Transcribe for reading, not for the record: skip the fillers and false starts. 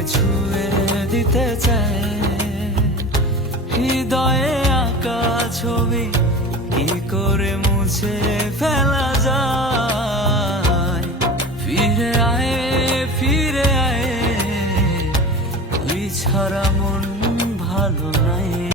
তোকে ছুঁয়ে দিতে চায়। হৃদয়ে আঁকা ছবি কি করে মুছে ফেলা যায়। ফিরে আয়, ফিরে আয়, তুই ছাড়া মন ভালো না।